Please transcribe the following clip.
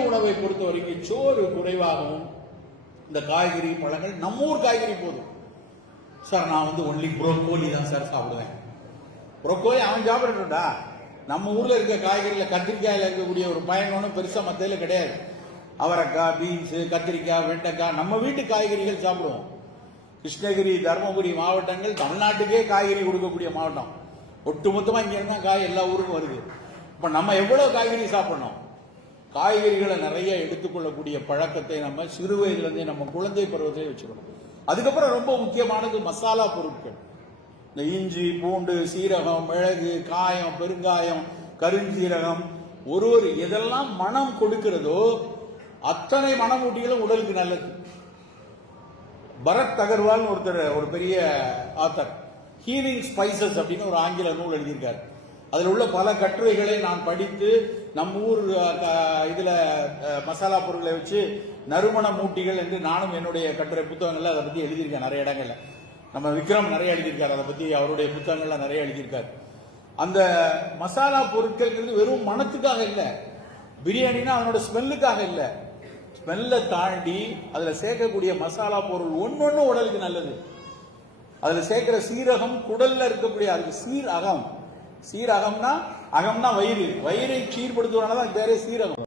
உணவை பொறுத்த வரைக்கும் சோறு குறைவாகவும் இந்த காய்கறி பழங்கள் நம்ம ஊர் காய்கறி போதும் சார். நான் ஒன்லி புரோக்கோலி தான் சார் சாப்பிடுவேன். புரோக்கோலி அவன் சாப்பிடட்டா. நம்ம ஊர்ல இருக்க காய்கறியில கத்திரிக்காயில இருக்கக்கூடிய ஒரு பயன் ஒன்றும் பெருசா மத்தியில கிடையாது. அவரைக்காய், பீன்ஸ், கத்திரிக்காய், வெண்டைக்காய் நம்ம வீட்டு காய்கறிகள் சாப்பிடுவோம். கிருஷ்ணகிரி, தருமபுரி மாவட்டங்கள் தமிழ்நாட்டுக்கே காய்கறி கொடுக்கக்கூடிய மாவட்டம். ஒட்டுமொத்தமா இங்க இருந்தா காய் எல்லா ஊருக்கும் வருது. இப்ப நம்ம எவ்வளவு காய்கறி சாப்பிடணும்? காய்கறிகளை நிறைய எடுத்துக்கொள்ளக்கூடிய பழக்கத்தை நம்ம சிறு வயதிலிருந்தே நம்ம குழந்தை பருவத்தை வச்சுக்கணும். அதுக்கப்புறம் ரொம்ப முக்கியமானது மசாலா பொருட்கள். இந்த இஞ்சி, பூண்டு, சீரகம், மிளகு, காயம், பெருங்காயம், கருஞ்சீரகம், ஒரு எதெல்லாம் மனம் கொடுக்கிறதோ அத்தனை மனமூட்டிகளும் உடலுக்கு நல்லது. பரத் அகர்வால் ஒருத்தர், ஒரு பெரிய ஆத்தர், ஹீலிங் ஸ்பைசஸ் அப்படின்னு ஒரு ஆங்கில நூல் எழுதியிருக்காரு. அதில் உள்ள பல கட்டுரைகளை நான் படித்து நம்ம ஊர் இதுல மசாலா பொருட்களை வச்சு நறுமண மூட்டிகள் என்று நானும் என்னுடைய கட்டுரை புத்தகங்கள்ல அதை பத்தி எழுதியிருக்கேன். நிறைய இடங்கள்ல நம்ம விக்ரம் நிறைய எழுதியிருக்காரு, அதை பத்தி அவருடைய புத்தகங்கள்ல நிறைய எழுதியிருக்காரு. அந்த மசாலா பொருட்கள் வெறும் மனத்துக்காக இல்ல, பிரியாணினா அதனோட ஸ்மெல்லுக்காக இல்ல, ஸ்மெல்லை தாண்டி அதுல சேர்க்கக்கூடிய மசாலா பொருள் ஒன்னொன்னு உடலுக்கு நல்லது. அதுல சேர்க்கிற சீரகம் குடல்ல இருக்கக்கூடிய அதுக்கு சீரகம். சீரகம்னா அகம்னா வயிறு, வயிறை சீர்படுத்துவதனாலதான் பேரே சீரகம்.